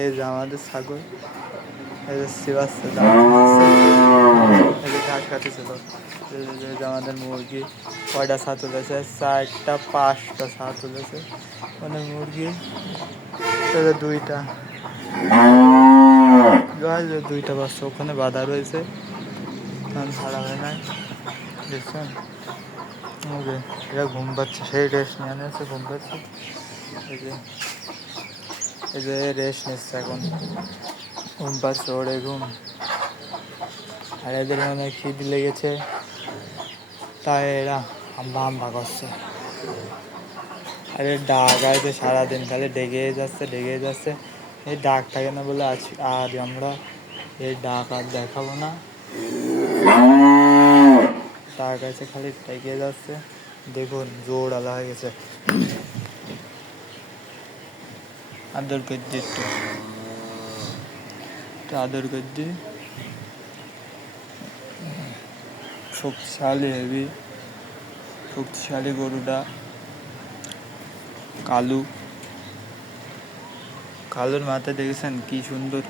এই যে আমাদের ছাগল, এই যে শিবাচ্ছে, এই যে ঘাস কাটেছিল। এই যে আমাদের মুরগি কয়টা ছা তুলেছে, 4টা 5টা ছা তুলেছে। মানে মুরগি দুইটা দুইটা বাচ্চা ওখানে বাঁধা রয়েছে, ছাড়া হয় নাই, দেখছেন? এরা ঘুম পাচ্ছে, সেই রেস্ট নিয়ে নিয়েছে, ঘুম পাচ্ছে। এই যে রেস্ট নিচ্ছে এখন, ঘুম পাচ্ছে, ওরে ঘুম। আর এদের মানে খিদে লেগেছে, তাই এরা হাম্বা করছে। আর এর ডাক আছে সারাদিন, খালি ডেকে যাচ্ছে। এই ডাক থাকে না বলে আর আমরা এই ডাক আর দেখাবো না। ডাক আছে, খালি ডেকে যাচ্ছে। দেখুন জোর আলা হয়ে গেছে। আদর করছি একটু আদর করছি। শক্তিশালী গরুটা কালুর মাথায় দেখেছেন কি সুন্দর,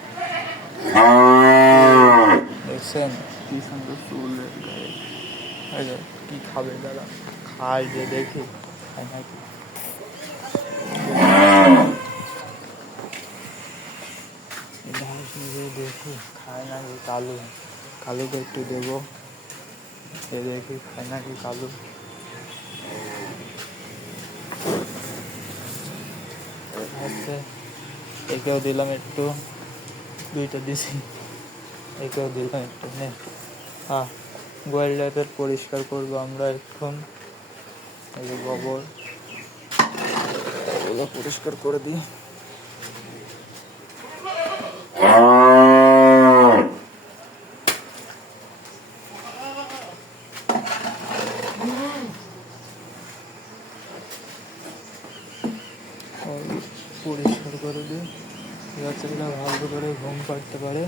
দেখছেন কি সুন্দর চুল। কি খাবে দাদা, খায় যে দেখি, খায় নাকি ঘাস নিজে দেখি, খায় নাকি কালুকে একটু দেবো, এ দেখি খায় নাকি কালু। আচ্ছা, একেও দিলাম একটু, দুইটা দিছি, একেও দিলাম একটু। হ্যাঁ, গোয়ালটাকে পরিষ্কার করবো আমরা এখন। এই যে গোবর, এগুলো পরিষ্কার করে দিই। পরিষ্কার করে দিই, বাচ্চারা ভালো করে ঘুম পাড়তে পারে।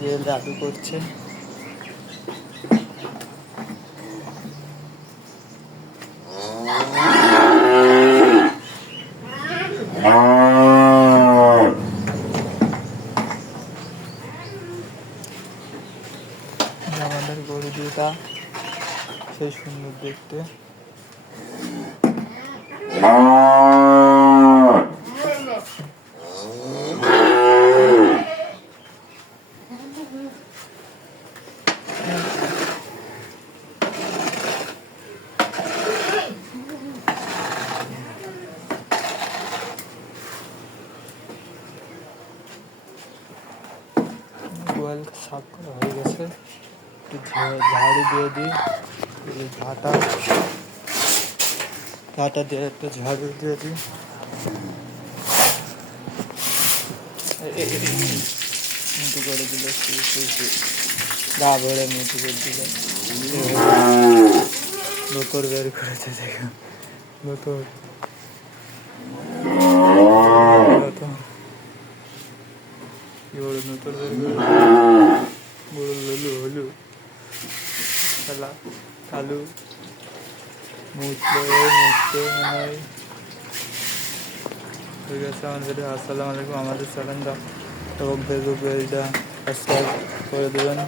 যে দাদু করছে, আমাদের গরু দুটা সেই সুন্দর দেখতে। গোয়াল সাফ করা হয়ে গেছে, একটু ঝাড়ু দিয়ে দিই। ঝাঁটা দিয়ে একটু ঝাড়ু দিয়ে দিই। মুটু করে দিল, গা ভরে মুটু করে দিল। নতুন বের করেছে, দেখো নতুন কি বড় নতুন বের করেছে, বড় হলু খেলা কালু মুছতে মনে হয় ঠিক আছে। আমাদের আসসালামু আলাইকুম, আমাদের চ্যানেলটা এবং ফেসবুক পেজটা সাবস্ক্রাইব করে দেবেন।